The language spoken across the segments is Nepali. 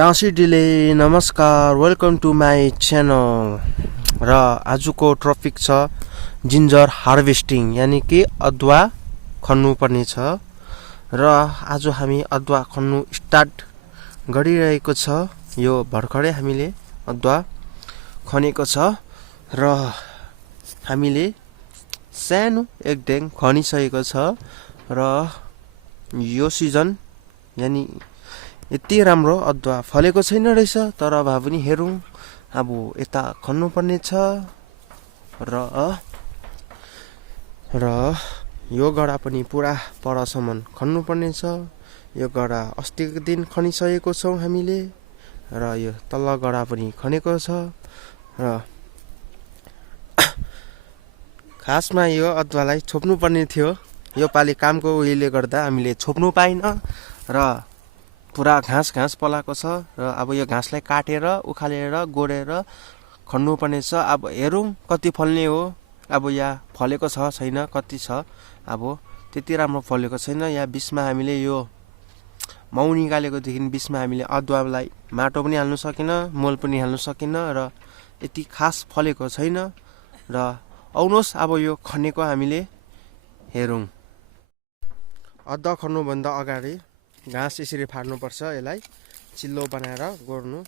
टाँसीडीले नमस्कार, वेलकम टु माई च्यानल। र आजको टपिक छ जिन्जर हार्भेस्टिङ, यानि कि अदुवा खन्नुपर्ने छ। र आज हामी अदुवा खन्नु स्टार्ट गरिरहेको छ। यो भर्खरै हामीले अदुवा खनेको छ र हामीले सानो एक ड्याङ खनिसकेको छ। र यो सिजन यानि यति राम्रो अदुवा फलेको छैन रहेछ, तर भए पनि हेरौँ। अब यता खन्नुपर्ने छ र यो गडा पनि पुरा परसम्म खन्नुपर्ने छ। यो गडा अस्तिको दिन खनिसकेको छौँ हामीले, र यो तल्लो गडा पनि खनेको छ। र खासमा यो अदुवालाई छोप्नुपर्ने थियो। यो पालि कामको उयोले गर्दा हामीले छोप्नु पाइन र पुरा घाँस पलाएको छ। र अब यो घाँसलाई काटेर उखालेर गोडेर खन्नुपर्ने छ। अब हेरौँ कति फल्ने हो। अब यहाँ फलेको छ छैन, कति छ। अब त्यति राम्रो फलेको छैन। यहाँ बिचमा हामीले यो माउ निकालेकोदेखि बिचमा हामीले अदुवालाई माटो पनि हाल्नु सकेन, मल पनि हाल्नु सकेन, र यति खास फलेको छैन। र आउनुहोस् अब यो खनेको हामीले हेरौँ। अदुवा खन्नुभन्दा अगाडि घाँस यसरी फाड्नुपर्छ। यसलाई चिल्लो बनाएर गोड्नु।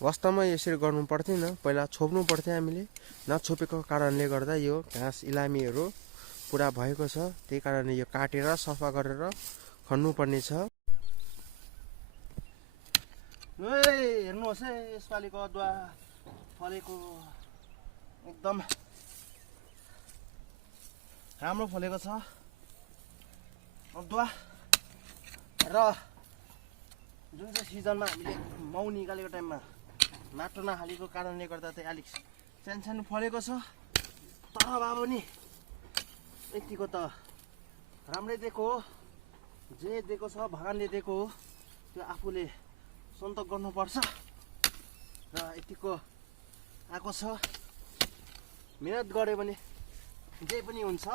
वास्तवमा यसरी गर्नु पर्थेन, पहिला छोप्नु पर्थ्यो। हामीले नछोपेको कारणले गर्दा यो घाँस इलामीहरू पुरा भएको छ। त्यही कारणले यो काटेर सफा गरेर खन्नुपर्ने छ। हेर्नुहोस् है, यसपालिको अदुवा फलेको एकदम राम्रो फलेको छ अदुवा। र जुन चाहिँ सिजनमा हामीले माउ निकालेको टाइममा माटो नहालेको कारणले गर्दा चाहिँ अलिक सानो फलेको छ। तर भए पनि यतिको त राम्रै दिएको हो। जे दिएको छ भगवानले दिएको हो, त्यो आफूले सन्तोष गर्नुपर्छ। र यतिको आएको छ। मिहिनेत गऱ्यो भने जे पनि हुन्छ।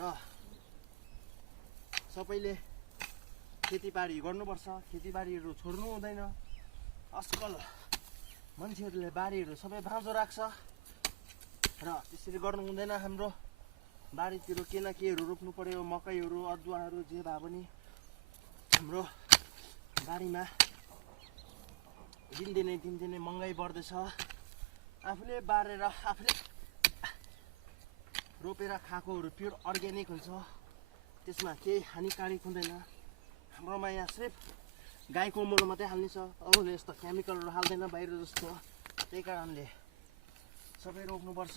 र सबैले खेतीबारी गर्नुपर्छ। खेतीबारीहरू छोड्नु हुँदैन। आजकल मान्छेहरूले बारीहरू सबै बाँझो राख्छ, र त्यसरी गर्नु हुँदैन। हाम्रो बारीतिर के न केहरू रोप्नु पर्यो, मकैहरू, अदुवाहरू, जे भए पनि। हाम्रो बारीमा दिनदिनै महँगाइ बढ्दैछ। आफूले बारेर आफूले रोपेर खाएकोहरू प्योर अर्ग्यानिक हुन्छ। त्यसमा केही हानिकारक हुँदैन। हाम्रोमा यहाँ सिर्फ गाईको मल मात्रै हाल्ने छ। अरूले यस्तो केमिकलहरू हाल्दैन बाहिर जस्तो। त्यही कारणले सबै रोप्नुपर्छ।